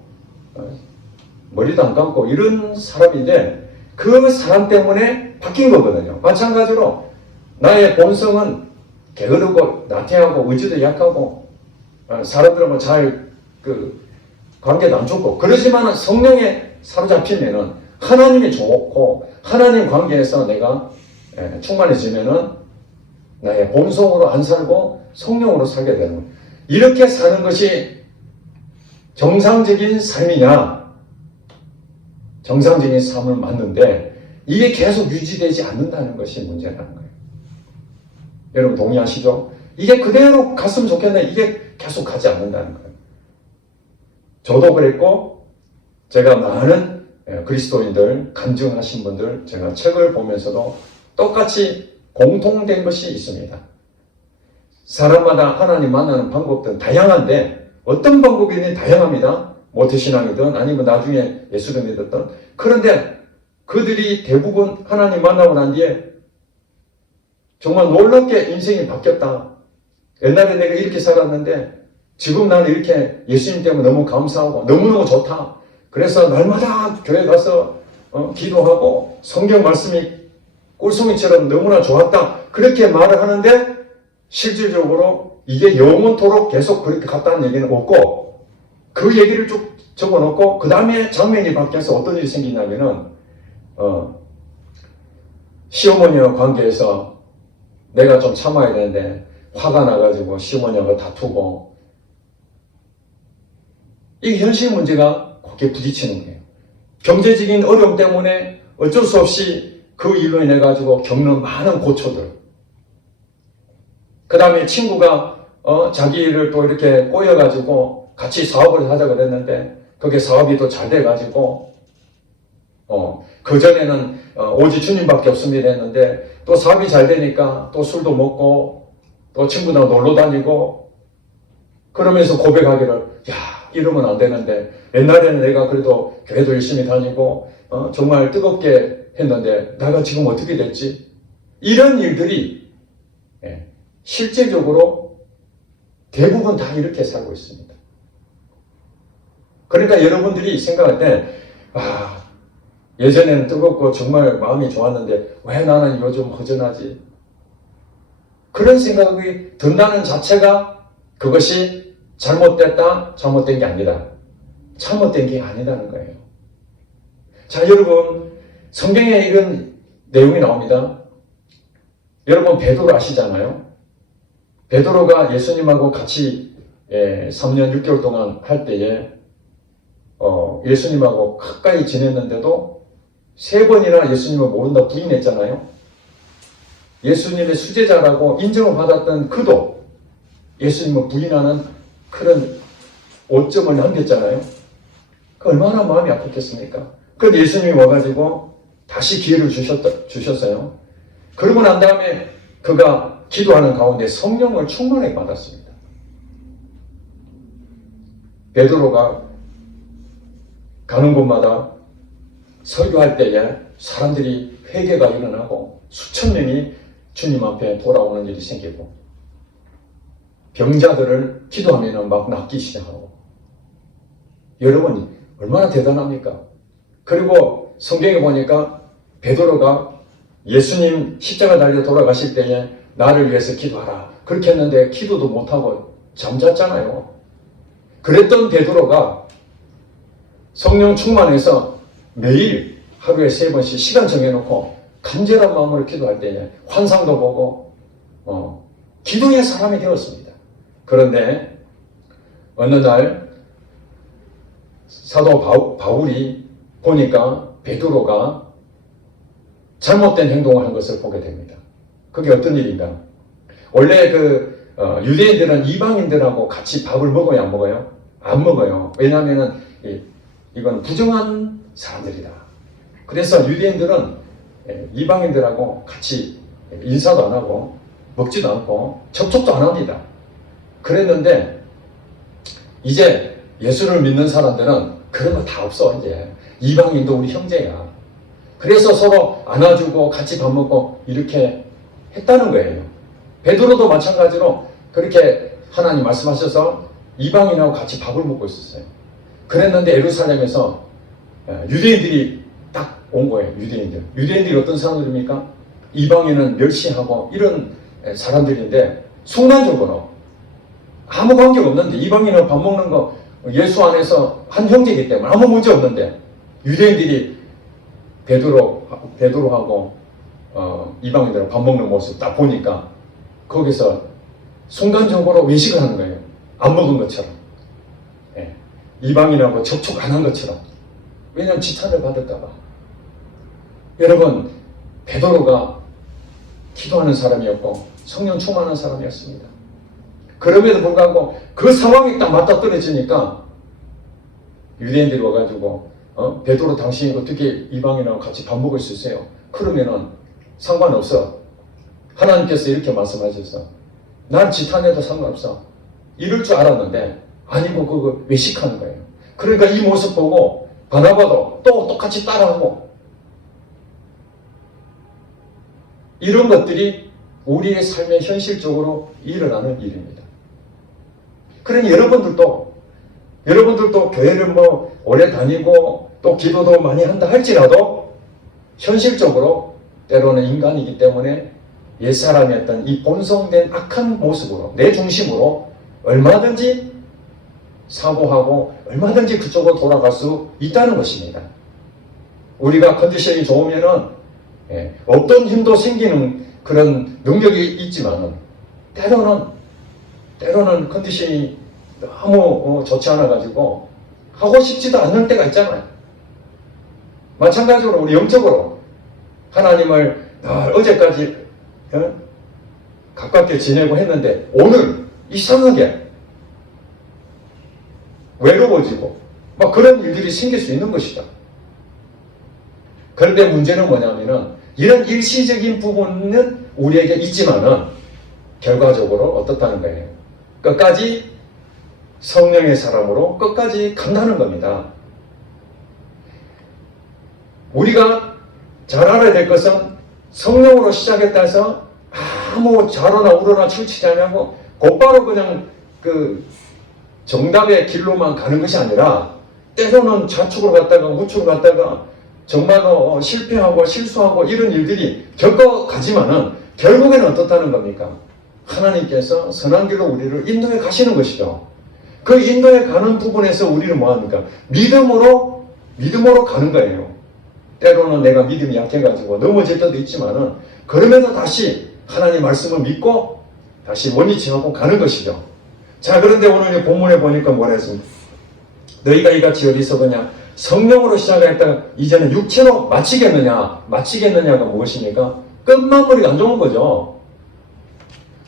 머리도 안 감고 이런 사람인데 그 사람 때문에 바뀐 거거든요. 마찬가지로 나의 본성은 게으르고 나태하고 의지도 약하고 사람들하고 잘 관계도 안 좋고 그러지만 성령에 사로잡히면은 하나님이 좋고 하나님 관계에서 내가 충만해지면은 나의 본성으로 안 살고 성령으로 살게 되는 거예요. 이렇게 사는 것이 정상적인 삶이냐? 정상적인 삶을 맞는데 이게 계속 유지되지 않는다는 것이 문제라는 거예요. 여러분 동의하시죠? 이게 그대로 갔으면 좋겠는데 이게 계속 가지 않는다는 거예요. 저도 그랬고 제가 많은 그리스도인들, 간증하신 분들 제가 책을 보면서도 똑같이 공통된 것이 있습니다. 사람마다 하나님 만나는 방법들은 다양한데 어떤 방법이든 다양합니다. 모태신앙이든 아니면 나중에 예수를 믿었던 그런데 그들이 대부분 하나님 만나고 난 뒤에 정말 놀랍게 인생이 바뀌었다. 옛날에 내가 이렇게 살았는데 지금 나는 이렇게 예수님 때문에 너무 감사하고 너무너무 좋다. 그래서 날마다 교회 가서 기도하고 성경 말씀이 꿀송이처럼 너무나 좋았다. 그렇게 말을 하는데 실질적으로 이게 영원토록 계속 그렇게 갔다는 얘기는 없고 그 얘기를 쭉 적어놓고 그 다음에 장면이 바뀌어서 어떤 일이 생기냐면은 시어머니와 관계에서 내가 좀 참아야 되는데 화가 나가지고 시어머니하고 다투고 이게 현실 문제가 그렇게 부딪히는 거예요. 경제적인 어려움 때문에 어쩔 수 없이 그 일로 인해 가지고 겪는 많은 고초들. 그 다음에 친구가 자기를 또 이렇게 꼬여가지고 같이 사업을 하자 그랬는데 그게 사업이 또 잘 돼가지고 그전에는 오직 주님밖에 없습니다 했는데 또 사업이 잘 되니까 또 술도 먹고 또 친구랑 놀러 다니고 그러면서 고백하기를 야 이러면 안 되는데 옛날에는 내가 그래도 교회도 열심히 다니고 정말 뜨겁게 했는데 내가 지금 어떻게 됐지? 이런 일들이 실제적으로 대부분 다 이렇게 살고 있습니다. 그러니까 여러분들이 생각할 때 예전에는 뜨겁고 정말 마음이 좋았는데 왜 나는 요즘 허전하지? 그런 생각이 든다는 자체가 그것이 잘못됐다, 잘못된 게 아니다. 잘못된 게 아니다는 거예요. 자, 여러분, 성경에 이런 내용이 나옵니다. 여러분, 베드로 아시잖아요? 베드로가 예수님하고 같이 3년 6개월 동안 할 때에 예수님하고 가까이 지냈는데도 3번이나 예수님을 모른다 부인했잖아요. 예수님의 수제자라고 인정을 받았던 그도 예수님을 부인하는 그런 오점을 남겼잖아요. 그 얼마나 마음이 아팠겠습니까? 그런데 예수님이 와가지고 다시 기회를 주셨어요. 그러고 난 다음에 그가 기도하는 가운데 성령을 충만하게 받았습니다. 베드로가 가는 곳마다 설교할 때에 사람들이 회개가 일어나고 수천 명이 주님 앞에 돌아오는 일이 생기고 병자들을 기도하면 막 낫기 시작하고 여러분 얼마나 대단합니까? 그리고 성경에 보니까 베드로가 예수님 십자가 달려 돌아가실 때에 나를 위해서 기도하라 그렇게 했는데 기도도 못하고 잠잤잖아요. 그랬던 베드로가 성령 충만해서 매일 하루에 3번씩 시간 정해놓고 간절한 마음으로 기도할 때에 환상도 보고 기도의 사람이 되었습니다. 그런데 어느 날 사도 바울이 보니까 베드로가 잘못된 행동을 한 것을 보게 됩니다. 그게 어떤 일인가? 원래 유대인들은 이방인들하고 같이 밥을 먹어야 안 먹어요? 안 먹어요. 왜냐하면 이건 부정한 사람들이다. 그래서 유대인들은 이방인들하고 같이 인사도 안 하고 먹지도 않고 접촉도 안 합니다. 그랬는데 이제 예수를 믿는 사람들은 그런 거 다 없어. 이제 이방인도 우리 형제야. 그래서 서로 안아주고 같이 밥 먹고 이렇게 했다는 거예요. 베드로도 마찬가지로 그렇게 하나님 말씀하셔서 이방인하고 같이 밥을 먹고 있었어요. 그랬는데 예루살렘에서 유대인들이 딱 온 거예요. 유대인들이 어떤 사람들입니까? 이방인은 멸시하고 이런 사람들인데 순간적으로 아무 관계가 없는데 이방인은 밥 먹는 거 예수 안에서 한 형제이기 때문에 아무 문제 없는데 유대인들이 베드로하고 이방인들하고 밥 먹는 모습 딱 보니까 거기서 순간적으로 외식을 하는 거예요. 안 먹은 것처럼. 이방인하고 접촉 안 한 것처럼. 왜냐하면 지탄을 받을까봐. 여러분, 베드로가 기도하는 사람이었고 성령 충만한 사람이었습니다. 그럼에도 불구하고 그 상황이 딱 맞닥뜨려지니까 유대인들이 와가지고 베드로 당신이 어떻게 이방인하고 같이 밥 먹을 수 있어요? 그러면은 상관없어. 하나님께서 이렇게 말씀하셔서 난 지탄해도 상관없어. 이럴 줄 알았는데 아니고 그거 외식하는 거예요. 그러니까 이 모습 보고 바나바도 또 똑같이 따라하고 이런 것들이 우리의 삶에 현실적으로 일어나는 일입니다. 그러니 여러분들도 교회를 오래 다니고 또 기도도 많이 한다 할지라도 현실적으로 때로는 인간이기 때문에 옛사람이었던 이 본성된 악한 모습으로 내 중심으로 얼마든지 사고하고 얼마든지 그쪽으로 돌아갈 수 있다는 것입니다. 우리가 컨디션이 좋으면은 어떤 힘도 생기는 그런 능력이 있지만 때로는 컨디션이 너무 좋지 않아 가지고 하고 싶지도 않는 때가 있잖아요. 마찬가지로 우리 영적으로 하나님을 어제까지 가깝게 지내고 했는데 오늘 이상하게 외로워지고 막 그런 일들이 생길 수 있는 것이다. 그런데 문제는 뭐냐면은 이런 일시적인 부분은 우리에게 있지만은 결과적으로 어떻다는 거예요. 끝까지 성령의 사람으로 끝까지 간다는 겁니다. 우리가 잘 알아야 될 것은 성령으로 시작했다 해서 아무 좌로나 우로나 치우치지 않냐고 곧바로 그냥 그 정답의 길로만 가는 것이 아니라 때로는 좌측으로 갔다가 우측으로 갔다가 정말로 실패하고 실수하고 이런 일들이 겪어가지만은 결국에는 어떻다는 겁니까? 하나님께서 선한 길로 우리를 인도해 가시는 것이죠. 그 인도해 가는 부분에서 우리는 뭐합니까? 믿음으로 가는 거예요. 때로는 내가 믿음이 약해가지고 넘어질 때도 있지만은 그러면서 다시 하나님 말씀을 믿고 다시 원위치하고 가는 것이죠. 자, 그런데 오늘 본문에 보니까 뭐라 했습니까? 너희가 이같이 어리석으냐? 성령으로 시작했다가 이제는 육체로 마치겠느냐? 마치겠느냐가 무엇입니까? 끝마무리가 안 좋은 거죠.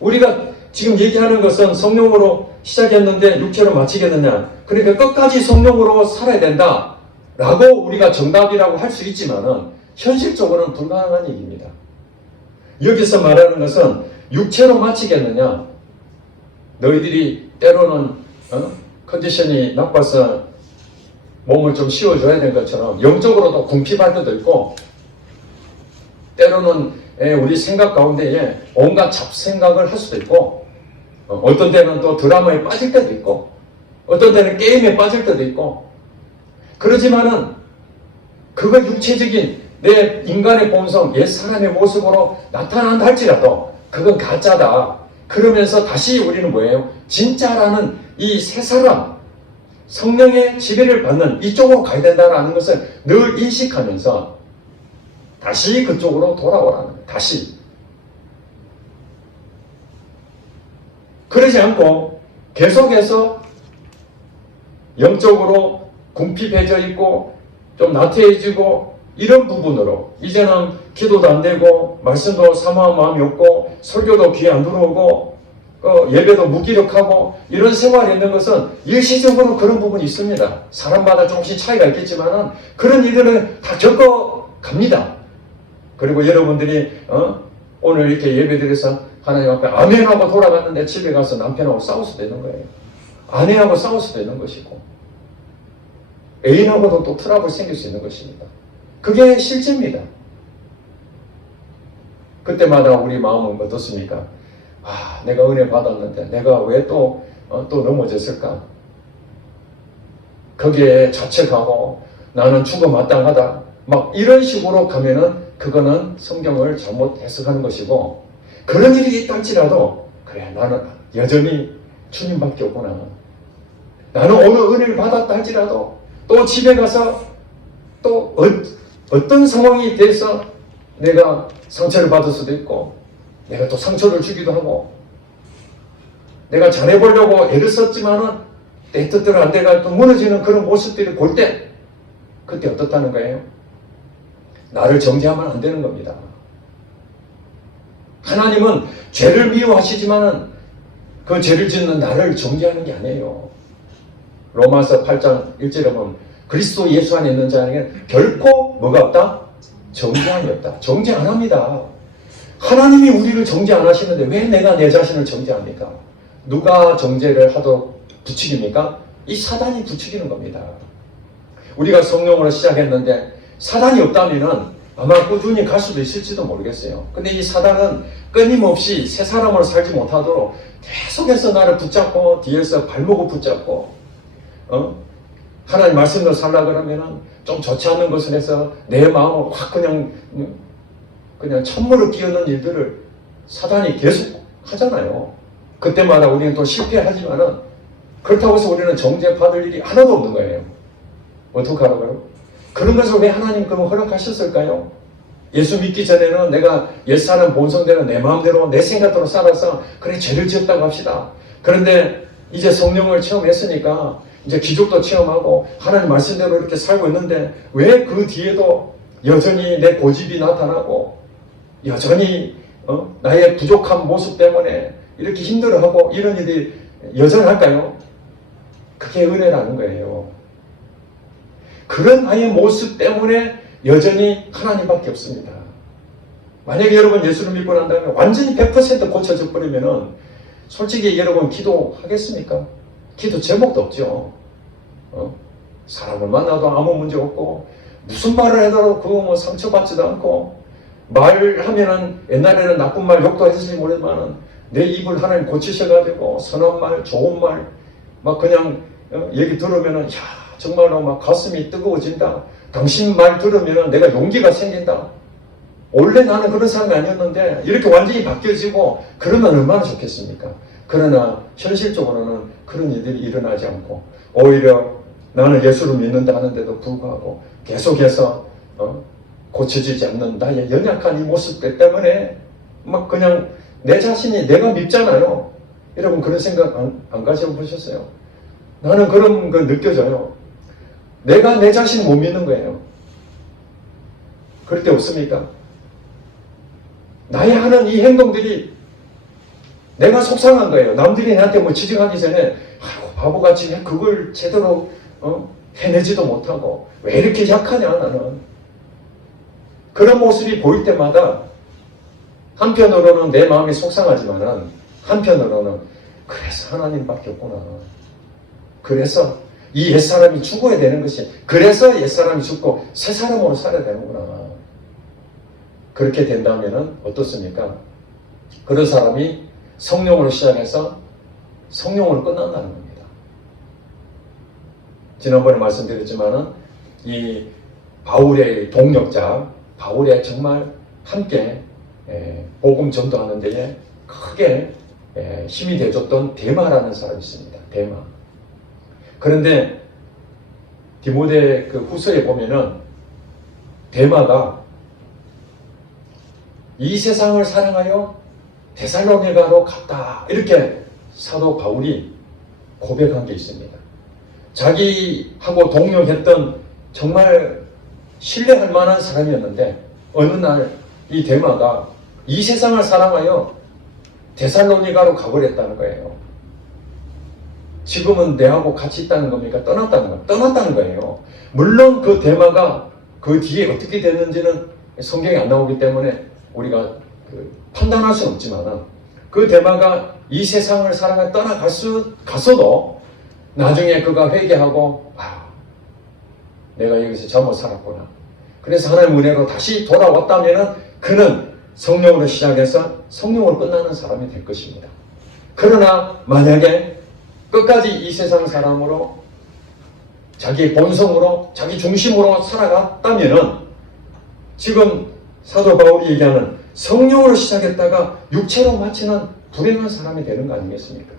우리가 지금 얘기하는 것은 성령으로 시작했는데 육체로 마치겠느냐? 그러니까 끝까지 성령으로 살아야 된다 라고 우리가 정답이라고 할 수 있지만은 현실적으로는 불가능한 얘기입니다. 여기서 말하는 것은 육체로 마치겠느냐? 너희들이 때로는 컨디션이 나빠서 몸을 좀 쉬어줘야 될 것처럼 영적으로도 궁핍할 때도 있고, 때로는 우리 생각 가운데에 온갖 잡생각을 할 수도 있고, 어떤 때는 또 드라마에 빠질 때도 있고, 어떤 때는 게임에 빠질 때도 있고, 그러지만은 그거 육체적인 내 인간의 본성, 옛 사람의 모습으로 나타난다 할지라도 그건 가짜다. 그러면서 다시 우리는 뭐예요? 진짜라는 이 새 사람, 성령의 지배를 받는 이쪽으로 가야 된다는 것을 늘 인식하면서 다시 그쪽으로 돌아오라는 거예요. 다시. 그러지 않고 계속해서 영적으로 궁핍해져 있고 좀 나태해지고 이런 부분으로 이제는 기도도 안 되고 말씀도 사모한 마음이 없고 설교도 귀에 안 들어오고 예배도 무기력하고 이런 생활이 있는 것은 일시적으로 그런 부분이 있습니다. 사람마다 조금씩 차이가 있겠지만 그런 일들은 다 겪어갑니다. 그리고 여러분들이 오늘 이렇게 예배드려서 하나님 앞에 아멘하고 돌아갔는데 집에 가서 남편하고 싸울 수도 있는 거예요. 아내하고 싸울 수도 있는 것이고 애인하고도 또 트러블 생길 수 있는 것입니다. 그게 실제입니다. 그때마다 우리 마음은 어떻습니까? 아, 내가 은혜 받았는데 내가 왜 또 넘어졌을까? 거기에 자책하고 나는 죽어 마땅하다. 막 이런 식으로 가면은 그거는 성경을 잘못 해석하는 것이고, 그런 일이 있다 할지라도 그래, 나는 여전히 주님밖에 없구나. 나는 오늘 은혜를 받았다 할지라도 또 집에 가서 또 어떤 상황이 돼서 내가 상처를 받을 수도 있고 내가 또 상처를 주기도 하고 내가 잘해보려고 애를 썼지만은 내 뜻대로 안 돼가 또 무너지는 그런 모습들이 볼 때 그때 어떻다는 거예요? 나를 정죄하면 안 되는 겁니다. 하나님은 죄를 미워하시지만은 그 죄를 짓는 나를 정죄하는 게 아니에요. 로마서 8장 1절에 보면 그리스도 예수 안에 있는 자에게는 결코 뭐가 없다? 정죄함이 없다. 정죄 안 합니다. 하나님이 우리를 정죄 안 하시는데 왜 내가 내 자신을 정죄합니까? 누가 정죄를 하도록 부추깁니까? 이 사단이 부추기는 겁니다. 우리가 성령으로 시작했는데 사단이 없다면은 아마 꾸준히 갈 수도 있을지도 모르겠어요. 근데 이 사단은 끊임없이 새 사람으로 살지 못하도록 계속해서 나를 붙잡고 뒤에서 발목을 붙잡고 하나님 말씀대로 살라 그러면은 좀 좋지 않은 것을 해서 내 마음을 확 그냥 찬물을 끼얹는 일들을 사단이 계속 하잖아요. 그때마다 우리는 또 실패하지만은 그렇다고 해서 우리는 정죄받을 일이 하나도 없는 거예요. 어떻게 하라고요? 그런 것을 왜 하나님 그럼 허락하셨을까요? 예수 믿기 전에는 내가 옛사람 본성대로 내 마음대로 내 생각대로 살아서 그래 죄를 지었다고 합시다. 그런데 이제 성령을 체험했으니까 이제 기적도 체험하고 하나님 말씀대로 이렇게 살고 있는데 왜 그 뒤에도 여전히 내 고집이 나타나고 여전히 나의 부족한 모습 때문에 이렇게 힘들어하고 이런 일이 여전할까요? 그게 은혜라는 거예요. 그런 나의 모습 때문에 여전히 하나님밖에 없습니다. 만약에 여러분 예수를 믿고 난 다음에 완전히 100% 고쳐져 버리면은 솔직히 여러분 기도하겠습니까? 기도 제목도 없죠. 사람을 만나도 아무 문제 없고 무슨 말을 해도 그거 뭐 상처받지도 않고 말하면은 옛날에는 나쁜 말 욕도 했을지 모르지만은 내 입을 하나님 고치셔가지고 선한 말, 좋은 말 막 그냥 얘기 들으면은 야 정말로 막 가슴이 뜨거워진다. 당신 말 들으면은 내가 용기가 생긴다. 원래 나는 그런 사람이 아니었는데 이렇게 완전히 바뀌어지고 그러면 얼마나 좋겠습니까? 그러나 현실적으로는 그런 일들이 일어나지 않고 오히려 나는 예수를 믿는다 하는데도 불구하고 계속해서 고쳐지지 않는 나의 연약한 이 모습들 때문에 막 그냥 내 자신이 내가 밉잖아요. 여러분 그런 생각 안 가져보셨어요? 나는 그런 거 느껴져요. 내가 내 자신을 못 믿는 거예요. 그럴 때 없습니까? 나의 하는 이 행동들이 내가 속상한 거예요. 남들이 나한테 뭐 지적하기 전에 아이고 바보같이 그걸 제대로 해내지도 못하고 왜 이렇게 약하냐 나는. 그런 모습이 보일 때마다 한편으로는 내 마음이 속상하지만은 한편으로는 그래서 하나님밖에 없구나. 그래서 이 옛사람이 죽어야 되는 것이, 그래서 옛사람이 죽고 새 사람으로 살아야 되는구나. 그렇게 된다면 어떻습니까? 그런 사람이 성령으로 시작해서 성령으로 끝난다는 겁니다. 지난번에 말씀드렸지만은 이 바울의 동력자, 바울의 정말 함께 복음 전도하는 데에 크게 힘이 되어줬던 데마라는 사람이 있습니다. 데마. 그런데 디모데 그 후서에 보면은 데마가 이 세상을 사랑하여 데살로니가로 갔다. 이렇게 사도 바울이 고백한 게 있습니다. 자기하고 동력했던 정말 신뢰할 만한 사람이었는데 어느 날 이 데마가 이 세상을 사랑하여 데살로니가로 가버렸다는 거예요. 지금은 내하고 같이 있다는 겁니까? 떠났다는 거예요. 물론 그 데마가 그 뒤에 어떻게 됐는지는 성경에 안 나오기 때문에 우리가 판단할 수는 없지만 그 데마가 이 세상을 사랑하여 떠나갔어도 나중에 그가 회개하고 내가 여기서 잘못 살았구나. 그래서 하나님의 은혜로 다시 돌아왔다면 그는 성령으로 시작해서 성령으로 끝나는 사람이 될 것입니다. 그러나 만약에 끝까지 이 세상 사람으로 자기 본성으로 자기 중심으로 살아갔다면 지금 사도 바울이 얘기하는 성령으로 시작했다가 육체로 마치는 불행한 사람이 되는 거 아니겠습니까?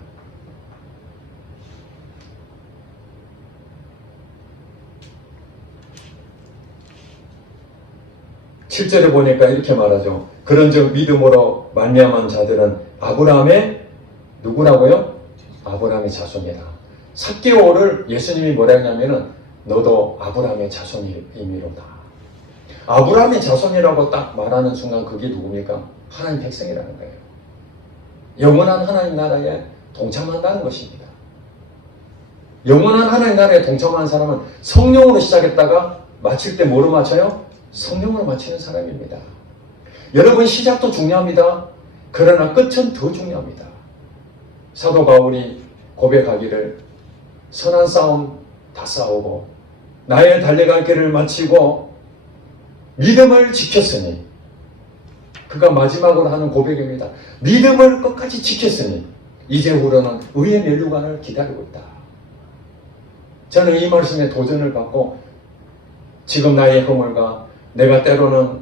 실제로 보니까 이렇게 말하죠. 그런즉 믿음으로 말미암은 자들은 아브라함의 누구라고요? 아브라함의 자손이라. 삭개오를 예수님이 뭐라 했냐면은 너도 아브라함의 자손이미로다. 아브라함의 자손이라고 딱 말하는 순간 그게 누굽니까? 하나님 백성이라는 거예요. 영원한 하나님 나라에 동참한다는 것입니다. 영원한 하나님 나라에 동참하는 사람은 성령으로 시작했다가 마칠 때 뭐로 마쳐요? 성령으로 마치는 사람입니다. 여러분 시작도 중요합니다. 그러나 끝은 더 중요합니다. 사도 바울이 고백하기를 선한 싸움 다 싸우고 나의 달려갈 길을 마치고 믿음을 지켰으니, 그가 마지막으로 하는 고백입니다. 믿음을 끝까지 지켰으니 이제후로는 의의 면류관을 기다리고 있다. 저는 이 말씀에 도전을 받고 지금 나의 허물과 내가 때로는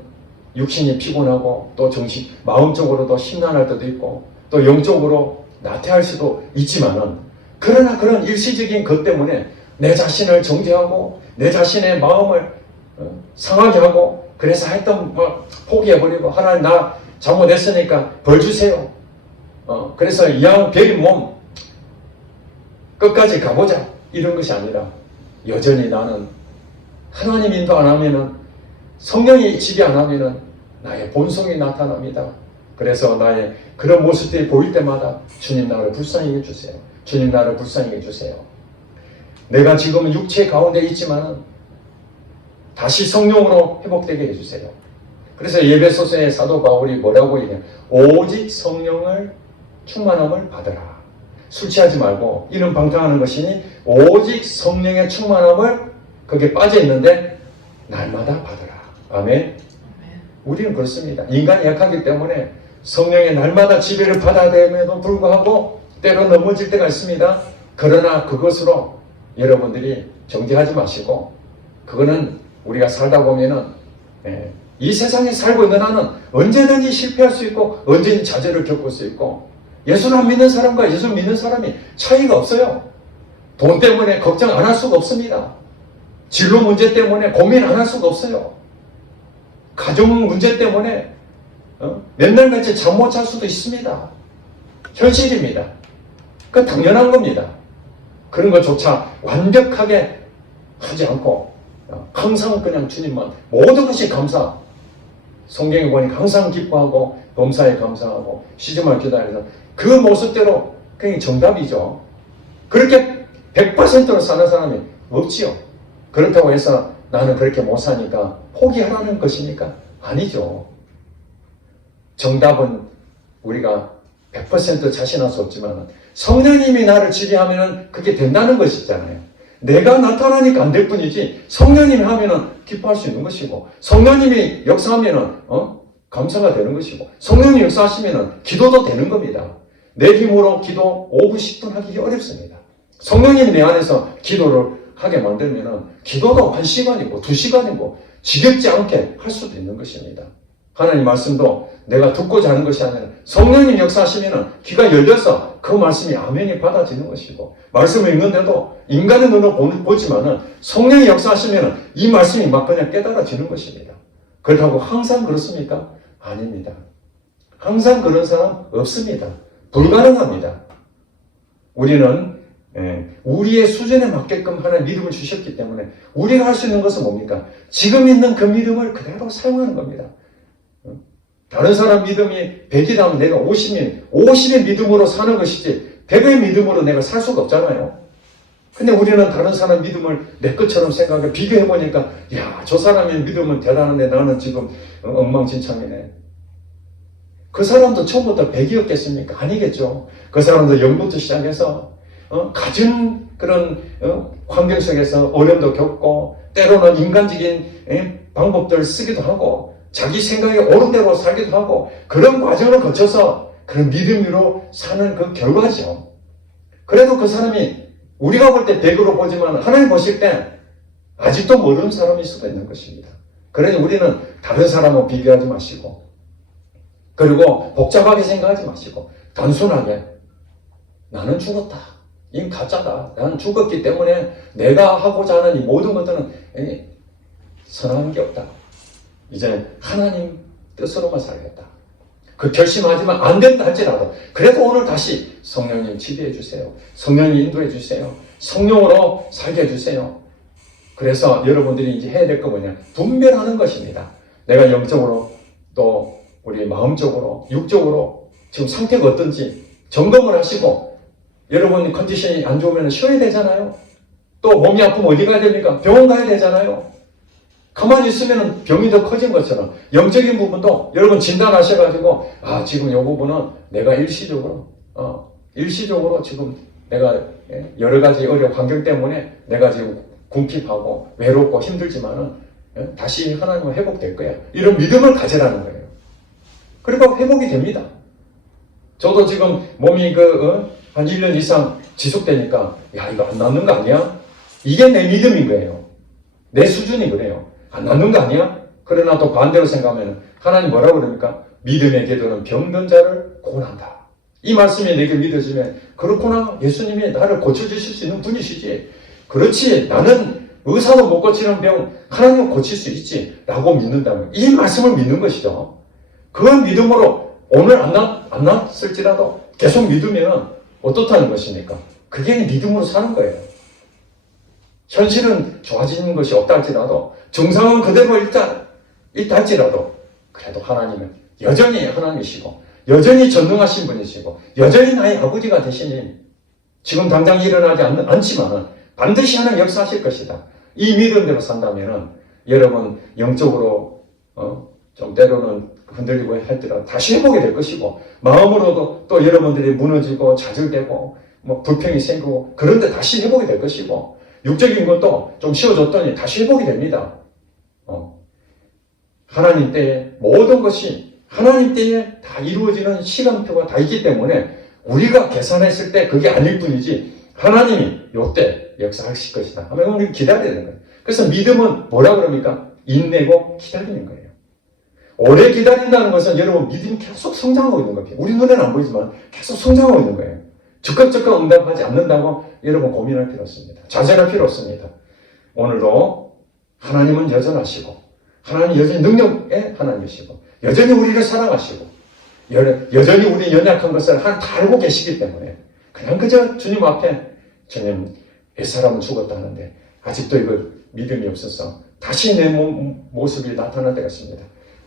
육신이 피곤하고 또 마음적으로도 심란할 때도 있고 또 영적으로 나태할 수도 있지만은, 그러나 그런 일시적인 것 때문에 내 자신을 정죄하고 내 자신의 마음을 상하게 하고 그래서 하여튼 포기해버리고 하나님 나 잘못했으니까 벌 주세요. 그래서 이왕 베린 몸 끝까지 가보자 이런 것이 아니라 여전히 나는 하나님 인도 안 하면은, 성령이 지배 안 하면은 나의 본성이 나타납니다. 그래서 나의 그런 모습들이 보일 때마다 주님 나를 불쌍히 해주세요. 주님 나를 불쌍히 해주세요. 내가 지금은 육체 가운데 있지만은 다시 성령으로 회복되게 해주세요. 그래서 예배소서의 사도 바울이 뭐라고 얘기해요? 오직 성령을 충만함을 받으라. 술 취하지 말고 이는 방탕하는 것이니 오직 성령의 충만함을 거기에 빠져 있는데 날마다 받으라. 아멘. 우리는 그렇습니다. 인간이 약하기 때문에 성령의 날마다 지배를 받아야 됨에도 불구하고 때로 넘어질 때가 있습니다. 그러나 그것으로 여러분들이 정죄하지 마시고, 그거는 우리가 살다 보면은 이 세상에 살고 있는 나는 언제든지 실패할 수 있고 언제든지 좌절을 겪을 수 있고 예수를 안 믿는 사람과 예수 믿는 사람이 차이가 없어요. 돈 때문에 걱정 안 할 수가 없습니다. 진로 문제 때문에 고민 안 할 수가 없어요. 가정 문제 때문에 몇 날 며칠 잠 못 잘 수도 있습니다. 현실입니다. 그건 당연한 겁니다. 그런 것조차 완벽하게 하지 않고 항상 그냥 주님만 모든 것이 감사. 성경에 보니까 항상 기뻐하고 범사에 감사하고 쉬지 말 기다려서 그 모습대로 그게 정답이죠. 그렇게 100%로 사는 사람이 없지요. 그렇다고 해서 나는 그렇게 못 사니까 포기하라는 것이니까 아니죠. 정답은 우리가 100% 자신할 수 없지만 성령님이 나를 지배하면 그게 된다는 것이잖아요. 내가 나타나니까 안 될 뿐이지 성령님이 하면 기뻐할 수 있는 것이고 성령님이 역사하면 감사가 되는 것이고 성령님이 역사하시면 기도도 되는 겁니다. 내 힘으로 기도 5분 10분 하기 어렵습니다. 성령님이 내 안에서 기도를 하게 만들면 기도도 1시간이고 2시간이고 지겹지 않게 할 수도 있는 것입니다. 하나님 말씀도 내가 듣고자 하는 것이 아니라 성령님 역사하시면 귀가 열려서 그 말씀이 아멘이 받아지는 것이고 말씀을 읽는데도 인간의 눈으로 보지만은 성령이 역사하시면 이 말씀이 막 그냥 깨달아지는 것입니다. 그렇다고 항상 그렇습니까? 아닙니다. 항상 그런 사람 없습니다. 불가능합니다. 우리는 우리의 수준에 맞게끔 하나님 믿음을 주셨기 때문에 우리가 할 수 있는 것은 뭡니까? 지금 있는 그 믿음을 그대로 사용하는 겁니다. 다른 사람 믿음이 100이라면 내가 50의 믿음으로 사는 것이지 100의 믿음으로 내가 살 수가 없잖아요. 근데 우리는 다른 사람 믿음을 내 것처럼 생각해 비교해보니까 야, 저 사람의 믿음은 대단한데 나는 지금 엉망진창이네. 그 사람도 처음부터 100이었겠습니까? 아니겠죠. 그 사람도 0부터 시작해서 갖은 그런 환경 속에서 어려움도 겪고 때로는 인간적인 방법들을 쓰기도 하고 자기 생각에 옳은 대로 살기도 하고 그런 과정을 거쳐서 그런 믿음으로 사는 그 결과죠. 그래도 그 사람이 우리가 볼 때 100으로 보지만 하나님 보실 때 아직도 모르는 사람일 수도 있는 것입니다. 그러니 우리는 다른 사람과 비교하지 마시고 그리고 복잡하게 생각하지 마시고 단순하게 나는 죽었다. 이 가짜다. 나는 죽었기 때문에 내가 하고자 하는 이 모든 것들은 선한 게 없다. 이제 하나님 뜻으로만 살겠다. 그 결심하지만 안 된다 할지라도 그래도 오늘 다시 성령님 지배해 주세요. 성령님 인도해 주세요. 성령으로 살게 해주세요. 그래서 여러분들이 이제 해야 될 거 뭐냐? 분별하는 것입니다. 내가 영적으로 또 우리 마음적으로 육적으로 지금 상태가 어떤지 점검을 하시고 여러분 컨디션이 안 좋으면 쉬어야 되잖아요. 또 몸이 아프면 어디 가야 됩니까? 병원 가야 되잖아요. 가만히 있으면 병이 더 커진 것처럼 영적인 부분도 여러분 진단하셔가지고 지금 이 부분은 내가 일시적으로 지금 내가 여러 가지 어려운 환경 때문에 내가 지금 궁핍하고 외롭고 힘들지만은 다시 하나님은 회복될 거야. 이런 믿음을 가지라는 거예요. 그리고 회복이 됩니다. 저도 지금 몸이 한 1년 이상 지속되니까 이거 안 낫는 거 아니야? 이게 내 믿음인 거예요. 내 수준이 그래요. 안 낫는 거 아니야? 그러나 또 반대로 생각하면 하나님 뭐라고 그럽니까? 믿음의 기도는 병든 자를 구원한다. 이 말씀이 내게 믿어지면 그렇구나. 예수님이 나를 고쳐주실 수 있는 분이시지. 그렇지. 나는 의사도 못 고치는 병 하나님은 고칠 수 있지. 라고 믿는다면 이 말씀을 믿는 것이죠. 그 믿음으로 오늘 안 났을지라도 계속 믿으면 어떻다는 것입니까? 그게 믿음으로 사는 거예요. 현실은 좋아지는 것이 없다 할지라도 증상은 그대로 있다 할지라도 그래도 하나님은 여전히 하나님이시고 여전히 전능하신 분이시고 여전히 나의 아버지가 되시니 지금 당장 일어나지 않지만은 반드시 하나님 역사하실 것이다. 이 믿음대로 산다면은 여러분 영적으로 좀 때로는 흔들리고 할지라도 다시 회복이 될 것이고 마음으로도 또 여러분들이 무너지고 좌절되고 불평이 생기고 그런데 다시 회복이 될 것이고 육적인 것도 좀 쉬워졌더니 다시 회복이 됩니다. 하나님 때에 모든 것이 하나님 때에 다 이루어지는 시간표가 다 있기 때문에 우리가 계산했을 때 그게 아닐 뿐이지 하나님이 요때 역사하실 것이다 하면 우리 기다려야 되는 거예요. 그래서 믿음은 뭐라 그럽니까? 인내고 기다리는 거예요. 오래 기다린다는 것은 여러분 믿음이 계속 성장하고 있는 거예요. 우리 눈에는 안 보이지만 계속 성장하고 있는 거예요. 적극 응답하지 않는다고 여러분 고민할 필요 없습니다. 좌절할 필요 없습니다. 오늘도 하나님은 여전하시고 하나님 여전히 능력의 하나님이시고 여전히 우리를 사랑하시고 여전히 우리 연약한 것을 다 알고 계시기 때문에 그냥 그저 주님 앞에 주님 옛사람은 죽었다는데 아직도 이거 믿음이 없어서 다시 내 모습이 나타날 때가 있습니다.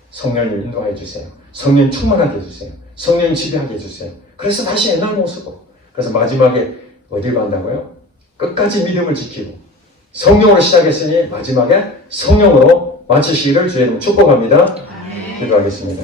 성령님 인도해 주세요. 성령 충만하게 해주세요. 성령 지배하게 해주세요. 그래서 다시 옛날 모습으로. 그래서 마지막에 어디 간다고요? 끝까지 믿음을 지키고 성령으로 시작했으니 마지막에 성령으로 마치시기를 주의 이름으로 축복합니다. 기도하겠습니다.